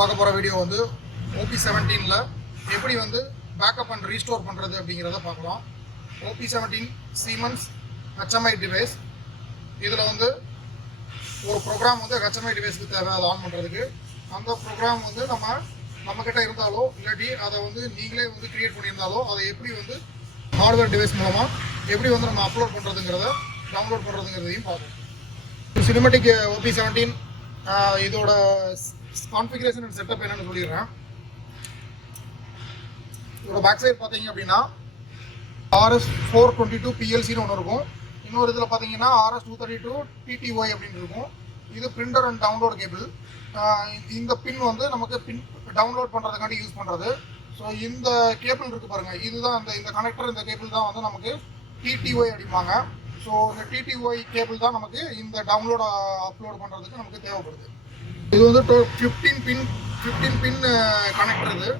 பார்க்க போகிற வீடியோ வந்து OP17ல எப்படி வந்து பேக்கப் அண்ட் ரீஸ்டோர் பண்ணுறது அப்படிங்கிறத பார்க்கலாம். OP17 Siemens HMI Device. இதில் வந்து ஒரு ப்ரோக்ராம் வந்து HMI டிவைஸ்க்கு தேவை, அதை ஆன் பண்ணுறதுக்கு. அந்த ப்ரோக்ராம் வந்து நம்மக்கிட்ட இருந்தாலோ இல்லாட்டி அதை வந்து நீங்களே வந்து க்ரியேட் பண்ணியிருந்தாலோ அதை எப்படி வந்து ஹார்ட்வேர் டிவைஸ் மூலமாக எப்படி வந்து நம்ம அப்லோட் பண்ணுறதுங்கிறத டவுன்லோட் பண்ணுறதுங்கிறதையும் பார்ப்போம். Simatic OP17 இதோட கான்ஃபிகரேஷன் அண்ட் செட்டப் என்னன்னு சொல்லிடுறேன். இதோட பேக் சைடு பார்த்தீங்க அப்படின்னா RS422 PLCன்னு ஒன்று இருக்கும். இன்னொரு இதில் பார்த்தீங்கன்னா RS232 TTY அப்படின்னு இருக்கும். இது பிரிண்டர் அண்ட் டவுன்லோட் கேபிள். இந்த பின் வந்து நமக்கு பின் டவுன்லோட் பண்ணுறதுக்காண்டி யூஸ் பண்ணுறது. ஸோ இந்த கேபிள் இருக்குது பாருங்கள், இதுதான் இந்த கனெக்டர். இந்த கேபிள் தான் வந்து நமக்கு TTY அடிப்பாங்க. ஸோ இந்த TTY கேபிள் தான் நமக்கு இந்த டவுன்லோட் அப்லோட் பண்ணுறதுக்கு நமக்கு தேவைப்படுது. இது வந்து 15 பின் கனெக்டர். இது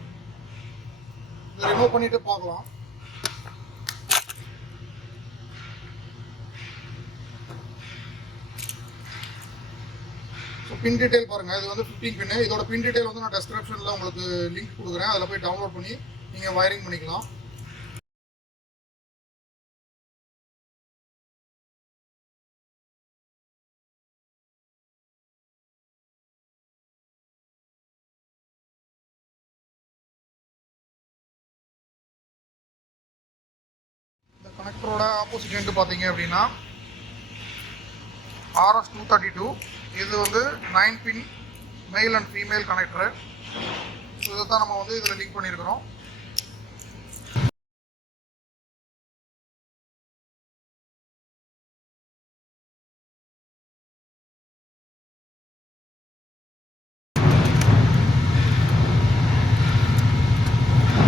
ரிமூவ் பண்ணிட்டு பார்க்கலாம். ஸோ பின் டீட்டெயில் பாருங்கள், இது வந்து 15 பின்னு. இதோட பின் டீட்டெயில் வந்து நான் டெஸ்கிரிப்ஷனில் உங்களுக்கு லிங்க் கொடுக்குறேன், அதில் போய் டவுன்லோட் பண்ணி நீங்கள் வயரிங் பண்ணிக்கலாம். இந்த கனெக்டரோட ஆப்போசிட் எண்டு பார்த்தீங்க அப்படின்னா RS232. இது வந்து 9 பின் male and female connector. So இதை தான் நம்ம வந்து இதில் லிங்க் பண்ணியிருக்கிறோம்.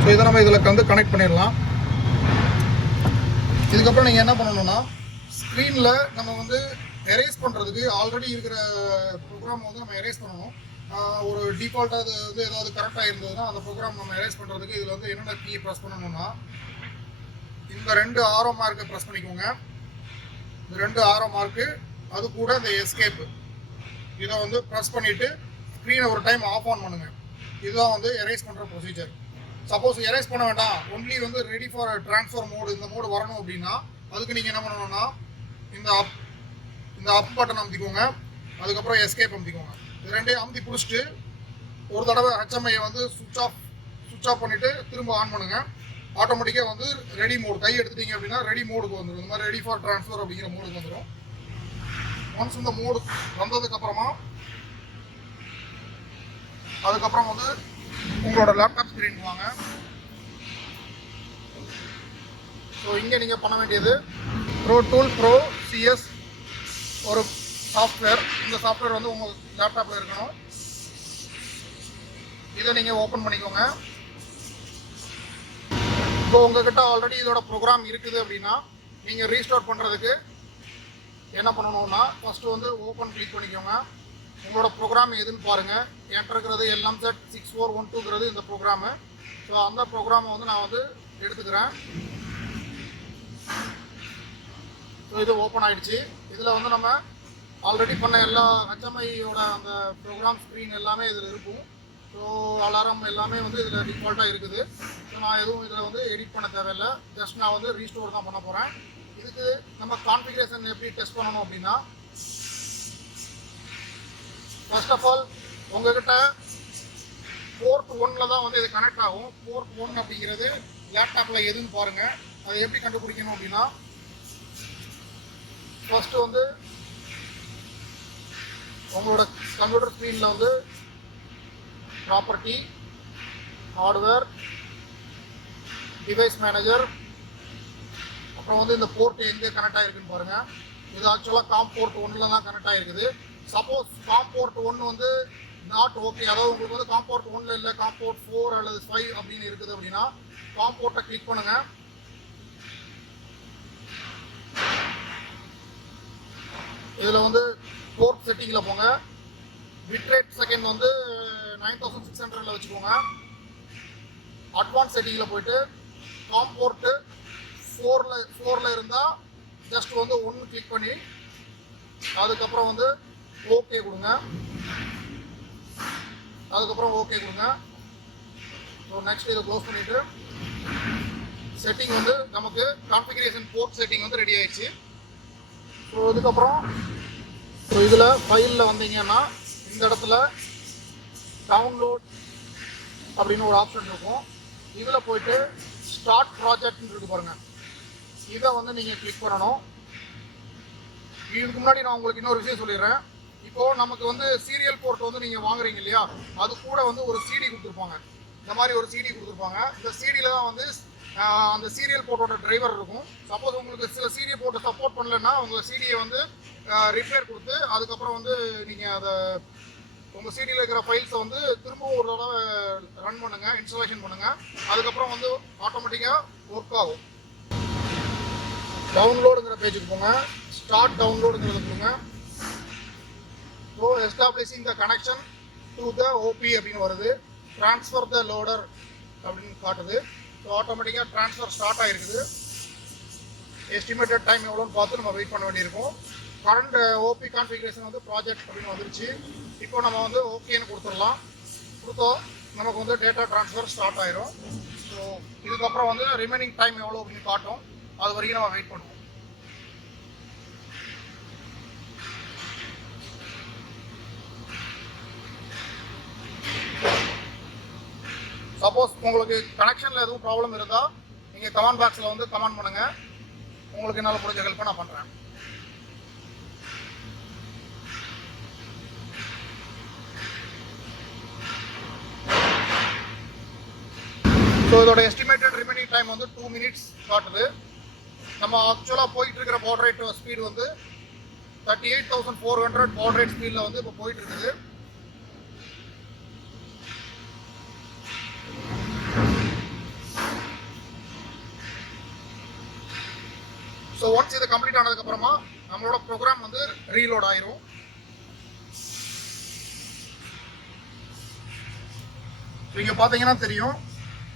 ஸோ இதை நம்ம இதில் வந்து கனெக்ட் பண்ணிடலாம். இதுக்கப்புறம் நீங்கள் என்ன பண்ணணும்னா, ஸ்க்ரீனில் நம்ம வந்து எரேஸ் பண்ணுறதுக்கு ஆல்ரெடி இருக்கிற ப்ரோக்ராம் வந்து நம்ம எரேஸ் பண்ணணும். ஒரு டிஃபால்ட்டாக அது வந்து ஏதாவது கரெக்டாக இருந்ததுன்னா அந்த ப்ரோக்ராம் நம்ம எரேஸ் பண்ணுறதுக்கு இதில் வந்து என்னென்ன கீ ப்ரெஸ் பண்ணணும்னா, இந்த 2 ஆரோ மார்க்கை ப்ரெஸ் பண்ணிக்கோங்க. இந்த 2 ஆரோ மார்க்கு, அது கூட இந்த எஸ்கேப், இதை வந்து ப்ரெஸ் பண்ணிவிட்டு ஸ்க்ரீனை ஒரு டைம் ஆஃப் ஆன் பண்ணுங்கள். இதுதான் வந்து எரேஸ் பண்ணுற ப்ரொசீஜர். சப்போஸ் எரேஸ் பண்ண வேண்டாம், ஒன்லி வந்து ரெடி ஃபார் ட்ரான்ஸ்ஃபர் மோடு, இந்த மோடு வரணும் அப்படின்னா அதுக்கு நீங்கள் என்ன பண்ணணும்னா இந்த அப் பட்டன் அமுத்திக்கோங்க, அதுக்கப்புறம் எஸ்கேப் அமுத்திக்கோங்க. இது ரெண்டையும் அமுத்தி பிடிச்சிட்டு ஒரு தடவை HMI வந்து சுவிட்ச் ஆஃப் பண்ணிவிட்டு திரும்ப ஆன் பண்ணுங்கள். ஆட்டோமேட்டிக்காக வந்து ரெடி மோடு, கை எடுத்துட்டீங்க அப்படின்னா ரெடி மோடுக்கு வந்துடும். இந்த மாதிரி ரெடி ஃபார் ட்ரான்ஸ்ஃபர் அப்படிங்கிற மோடுக்கு வந்துடும். ஒன்ஸ் இந்த மோடு வந்ததுக்கப்புறமா அதுக்கப்புறம் வந்து உங்களோட லேப்டாப் ஸ்க்ரீன் வாங்க. ஸோ இங்கே நீங்கள் பண்ண வேண்டியது ப்ரோ CS ஒரு சாஃப்ட்வேர். இந்த சாஃப்ட்வேர் வந்து உங்கள் லேப்டாப்பில் இருக்கணும். இதை நீங்கள் ஓப்பன் பண்ணிக்கோங்க. இப்போ உங்ககிட்ட ஆல்ரெடி இதோட ப்ரோக்ராம் இருக்குது அப்படின்னா நீங்கள் ரீஸ்டோர் பண்ணுறதுக்கு என்ன பண்ணணும்னா, ஃபஸ்ட்டு வந்து ஓப்பன் கிளிக் பண்ணிக்கோங்க. உங்களோட ப்ரோக்ராம் எதுன்னு பாருங்கள். என்கிட்ட இருக்கிறது LMZ6412ங்கிறது இந்த ப்ரோக்ராமு. ஸோ அந்த ப்ரோக்ராமை வந்து நான் வந்து எடுத்துக்கிறேன். ஸோ இது ஓப்பன் ஆகிடுச்சு. இதில் வந்து நம்ம ஆல்ரெடி பண்ண எல்லா HMIயோட அந்த ப்ரோக்ராம் ஸ்க்ரீன் எல்லாமே இதில் இருக்கும். ஸோ அலாரம் எல்லாமே வந்து இதில் டிஃபால்ட்டாக இருக்குது. ஸோ நான் எதுவும் இதில் வந்து எடிட் பண்ண தேவையில்லை. ஜஸ்ட் நான் வந்து ரீஸ்டோர் தான் பண்ண போகிறேன். இதுக்கு நம்ம கான்ஃபிகரேஷன் எப்படி டெஸ்ட் பண்ணணும் அப்படின்னா, ஃபர்ஸ்ட் ஆஃப் ஆல் உங்ககிட்ட போர்ட் 1ல் தான் வந்து இது கனெக்ட் ஆகும். போர்ட் 1 அப்படிங்கிறது லேப்டாப்பில் எதுன்னு பாருங்கள். அதை எப்படி கண்டுபிடிக்கணும் அப்படின்னா, ஃபர்ஸ்ட்டு வந்து உங்களோட கம்ப்யூட்டர் ஸ்க்ரீனில் வந்து ப்ராப்பர்ட்டி, ஹார்ட்வேர், டிவைஸ் மேனேஜர், அப்புறம் வந்து இந்த போர்ட் எங்கே கனெக்ட் ஆகிருக்குன்னு பாருங்கள். இது ஆக்சுவலாக காம் போர்ட் 1ல் தான் கனெக்ட் ஆகிருக்குது. சப்போஸ் காம் போர்ட் 1 வந்து நாட் ஓகே, அதாவது உங்களுக்கு வந்து காம் போர்ட் 1ல் இல்லை, காம் போர்ட் 4 அல்லது 5 அப்படின்னு இருக்குது அப்படின்னா காம் போர்ட்டை கிளிக் பண்ணுங்கள். இதில் வந்து போர்ட் செட்டிங்கில் போங்க. பிட்ரேட் செகண்ட் வந்து 9600 வச்சுக்கோங்க. அட்வான்ஸ் செட்டிங்கில் போயிட்டு காம் போர்ட்டு 4ல் இருந்தால் ஜஸ்ட் வந்து 1 கிளிக் பண்ணி அதுக்கப்புறம் வந்து ஓகே கொடுங்க. அதுக்கப்புறம் ஓகே கொடுங்க. ஸோ நெக்ஸ்ட் இதை க்ளோஸ் பண்ணிவிட்டு செட்டிங் வந்து நமக்கு கான்ஃபிகரேஷன் போர்ட் செட்டிங் வந்து ரெடி ஆயிடுச்சு. ஸோ இதுக்கப்புறம் ஸோ இதில் ஃபைலில் வந்தீங்கன்னா இந்த இடத்துல டவுன்லோட் அப்படின்னு ஒரு ஆப்ஷன் இருக்கும். இதில் போயிட்டு ஸ்டார்ட் ப்ராஜெக்ட்னு இருக்கு பாருங்கள், இதை வந்து நீங்கள் கிளிக் பண்ணணும். இதுக்கு முன்னாடி நான் உங்களுக்கு இன்னொரு விஷயம் சொல்லிடுறேன். இப்போது நமக்கு வந்து சீரியல் போர்ட் வந்து நீங்கள் வாங்குறீங்க இல்லையா, அது கூட வந்து ஒரு சிடி கொடுத்துருப்பாங்க. இந்த மாதிரி ஒரு சிடி கொடுத்துருப்பாங்க. இந்த சிடியில் தான் வந்து அந்த சீரியல் போர்ட்டோட டிரைவர் இருக்கும். சப்போஸ் உங்களுக்கு சில சீரியல் போர்ட்டை சப்போர்ட் பண்ணலைன்னா உங்கள் சிடியை வந்து ரிப்பேர் கொடுத்து அதுக்கப்புறம் வந்து நீங்கள் அதை உங்கள் சிடியில் இருக்கிற ஃபைல்ஸை வந்து திரும்பவும் ஒரு தடவை ரன் பண்ணுங்கள், இன்ஸ்டாலேஷன் பண்ணுங்கள். அதுக்கப்புறம் வந்து ஆட்டோமேட்டிக்காக ஒர்க் ஆகும். டவுன்லோடுங்கிற பேஜுக்கு போங்க, ஸ்டார்ட் டவுன்லோடுங்கிறது போங்க. So establishing the connection to the OP அப்படின்னு வருது. ட்ரான்ஸ்ஃபர் த லோடர் அப்படின்னு காட்டுது. ஸோ ஆட்டோமேட்டிக்காக ட்ரான்ஸ்ஃபர் ஸ்டார்ட் ஆகிருக்குது. எஸ்டிமேட்டட் டைம் எவ்வளோன்னு பார்த்து நம்ம வெயிட் பண்ண வேண்டியிருக்கும். கரண்ட் ஓபி கான்ஃபிகரேஷன் வந்து ப்ராஜெக்ட் அப்படின்னு வந்துருச்சு. இப்போ நம்ம வந்து ஓகேன்னு கொடுத்துடலாம். கொடுத்தோம் நமக்கு வந்து டேட்டா ட்ரான்ஸ்ஃபர் ஸ்டார்ட் ஆயிரும். ஸோ இதுக்கப்புறம் வந்து ரிமைனிங் டைம் எவ்வளோ அப்படின்னு காட்டும், அது வரைக்கும் நம்ம வெயிட் பண்ணுவோம். சப்போஸ் உங்களுக்கு கனெக்ஷனில் எதுவும் ப்ராப்ளம் இருந்தால் நீங்கள் கமெண்ட் பாக்ஸில் வந்து கமெண்ட் பண்ணுங்கள். உங்களுக்கு என்னால் முடிஞ்ச ஹெல்ப் நான் பண்ணுறேன். ஸோ இதோட எஸ்டிமேட்டட் ரிமைனிங் டைம் வந்து 2 minutes காட்டுது. நம்ம ஆக்சுவலாக போயிட்டு இருக்கிற பாட் ரேட் ஸ்பீடு வந்து 38,400 பாட் ரேட் ஸ்பீடில் வந்து இப்போ போயிட்டு இருக்குது. ஸோ ஒன்ஸ் இது கம்ப்ளீட் ஆனதுக்கப்புறமா நம்மளோட ப்ரோக்ராம் வந்து ரீலோட் ஆயிரும். இங்கே பார்த்தீங்கன்னா தெரியும்,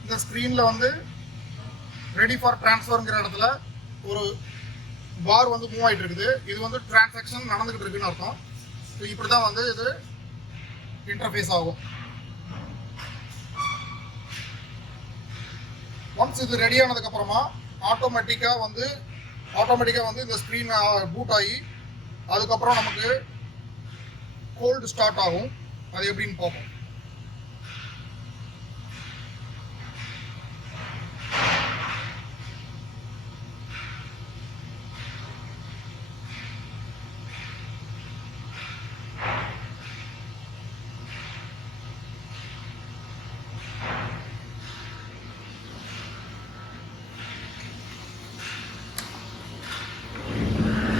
இந்த ஸ்க்ரீனில் வந்து ரெடி ஃபார் ட்ரான்ஸ்ஃபருங்கிற இடத்துல ஒரு பார் வந்து மூவ் ஆகிட்டு இருக்குது. இது வந்து டிரான்சாக்ஷன் நடந்துகிட்டு இருக்குன்னு அர்த்தம். ஸோ இப்படி தான் வந்து இது இன்டர்ஃபேஸ் ஆகும். ஒன்ஸ் இது ரெடி ஆனதுக்கப்புறமா ஆட்டோமேட்டிக்காக வந்து இந்த ஸ்க்ரீன் பூட் ஆகி அதுக்கப்புறம் நமக்கு கோல்டு ஸ்டார்ட் ஆகும். அது எப்படின்னு பார்ப்போம்.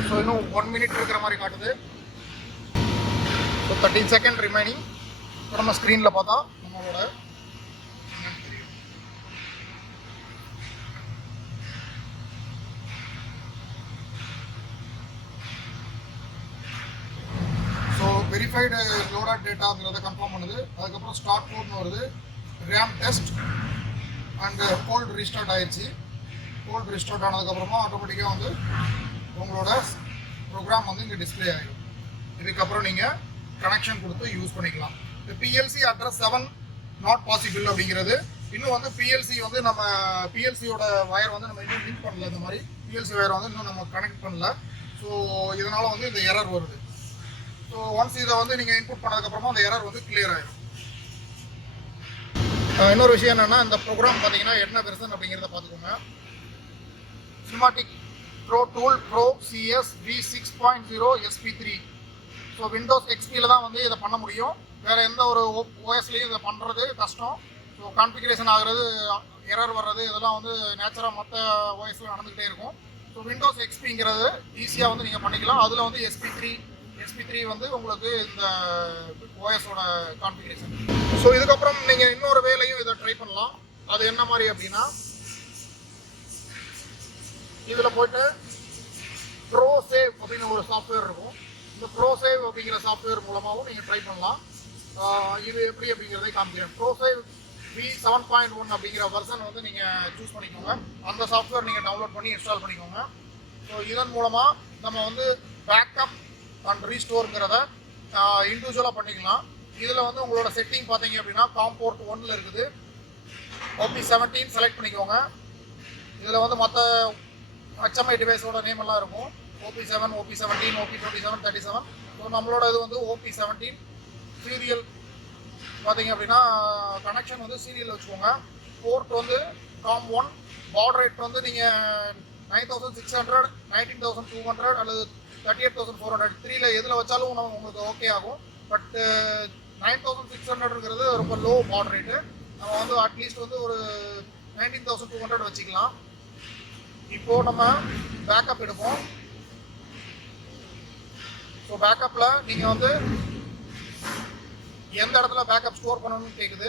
ஸோ இன்னும் 1 minute இருக்கிற மாதிரி காட்டுது. So 13 seconds remaining. இப்போ நம்ம ஸ்க்ரீனில் பார்த்தா நம்மளோட ஸோ வெரிஃபைடு லோடட் டேட்டாங்கிறத கன்ஃபார்ம் பண்ணுது. அதுக்கப்புறம் ஸ்டார்ட் கோட்னு வருது, RAM test and cold restart ஆயிடுச்சு. கோல்டு ரீஸ்டார்ட் ஆனதுக்கப்புறமா ஆட்டோமேட்டிக்காக வந்து உங்களோட ப்ரோக்ராம் வந்து இங்கே டிஸ்பிளே ஆகிடும். இதுக்கப்புறம் நீங்கள் கனெக்ஷன் கொடுத்து யூஸ் பண்ணிக்கலாம். இந்த பிஎல்சி அட்ரஸ் 7 நாட் பாசிபிள் அப்படிங்கிறது இன்னும் வந்து பிஎல்சி வந்து நம்ம பிஎல்சியோட வயர் வந்து நம்ம இன்னும் லிங்க் பண்ணல. இந்த மாதிரி பிஎல்சி வயர் வந்து இன்னும் நம்ம கனெக்ட் பண்ணல. ஸோ இதனால் வந்து இந்த எரர் வருது. ஸோ ஒன்ஸ் இதை வந்து நீங்கள் இன்புட் பண்ணதுக்கப்புறமா அந்த எரர் வந்து கிளியர் ஆகிடும். இன்னொரு விஷயம் என்னென்னா, இந்த ப்ரோக்ராம் பார்த்தீங்கன்னா என்ன வெர்ஷன் அப்படிங்கிறத பார்த்துக்கோங்க. Simatic Pro Tool Pro CS V6.0 SP3. So windows XPயில் தான் வந்து இதை பண்ண முடியும். வேறு எந்த ஒரு ஓஎஸ்லேயும் இதை பண்ணுறது கஷ்டம். ஸோ கான்ஃபிகரேஷன் ஆகிறது, எரர் வர்றது இதெல்லாம் வந்து நேச்சுராக மற்ற ஓஎஸில் நடந்துக்கிட்டே இருக்கும். ஸோ விண்டோஸ் XPங்கிறது ஈஸியாக வந்து நீங்கள் பண்ணிக்கலாம். அதில் வந்து SP3 வந்து உங்களுக்கு இந்த ஓஎஸோட கான்ஃபிகரேஷன். ஸோ இதுக்கப்புறம் நீங்கள் இன்னொரு வேலையும் இதை ட்ரை பண்ணலாம். அது என்ன மாதிரி அப்படின்னா, இதில் போய்ட்டு ப்ரோசேவ் அப்படின்னு ஒரு சாஃப்ட்வேர் இருக்கும். இந்த ப்ரோசேவ் அப்படிங்கிற சாஃப்ட்வேர் மூலமாகவும் நீங்கள் ட்ரை பண்ணலாம். இது எப்படி அப்படிங்கிறதை காமிக்கிறேன். ப்ரோசேவ் V7.1 அப்படிங்கிற வெர்ஷன் வந்து நீங்கள் சூஸ் பண்ணிக்கோங்க. அந்த சாஃப்ட்வேர் நீங்கள் டவுன்லோட் பண்ணி இன்ஸ்டால் பண்ணிக்கோங்க. ஸோ இதன் மூலமாக நம்ம வந்து பேக்கப் அண்ட் ரீஸ்டோருங்கிறத இண்டிவிஜுவலாக பண்ணிக்கலாம். இதில் வந்து உங்களோட செட்டிங் பார்த்தீங்க அப்படின்னா காம் போர்ட் 1ல் இருக்குது. OP17 செலக்ட் பண்ணிக்கோங்க. இதில் வந்து மற்ற HMI டிவைஸோட நேம் எல்லாம் இருக்கும். OP7, OP17, OP27, 37. ஸோ நம்மளோட இது வந்து OP17 சீரியல் பார்த்தீங்க அப்படின்னா கனெக்ஷன் வந்து சீரியல் வச்சுக்கோங்க. போர்ட் வந்து காம் 1, பாட் ரேட் வந்து நீங்கள் 9600, 19200 அல்லது 38400 3ல் எதில் வச்சாலும் உங்களுக்கு ஓகே ஆகும். பட் 9600 ரொம்ப லோ பாட் ரேட்டு. நம்ம வந்து அட்லீஸ்ட் வந்து ஒரு 19200 வச்சுக்கலாம். இப்போது நம்ம பேக்கப் எடுப்போம். ஸோ பேக்கப்பில் நீங்கள் வந்து எந்த இடத்துல பேக்கப் ஸ்டோர் பண்ணணும்னு கேட்குது.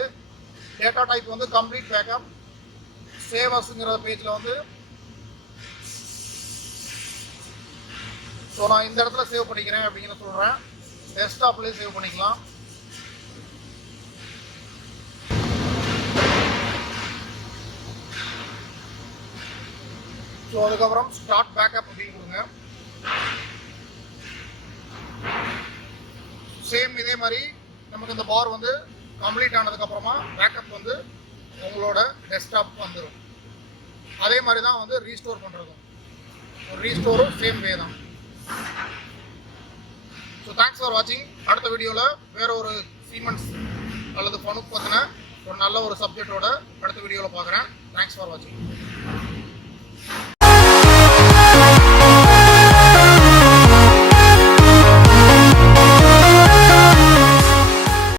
டேட்டா டைப் வந்து கம்ப்ளீட் பேக்கப். சேவஸ்ங்கிற பேஜில் வந்து ஸோ நான் இந்த இடத்துல சேவ் பண்ணிக்கிறேன் அப்படின்னு சொல்கிறேன். டெஸ்க்டாப்லேயே சேவ் பண்ணிக்கலாம். ஸோ அதுக்கப்புறம் ஸ்டார்ட் பேக்கப் அப்படின்னு கொடுங்க. சேம் இதே மாதிரி நமக்கு இந்த பார் வந்து கம்ப்ளீட் ஆனதுக்கப்புறமா பேக்கப் வந்து உங்களோட டெஸ்க்டாப் வந்துடும். அதே மாதிரி தான் வந்து ரீஸ்டோர் பண்ணுறதும். ரீஸ்டோரும் சேம் வே தான். ஸோ தேங்க்ஸ் ஃபார் வாட்சிங். அடுத்த வீடியோவில் வேறு ஒரு சீமென்ஸ் அல்லது ஃபனுக் பற்றின ஒரு நல்ல ஒரு சப்ஜெக்டோட அடுத்த வீடியோவில் பார்க்குறேன். தேங்க்ஸ் ஃபார் வாட்சிங்.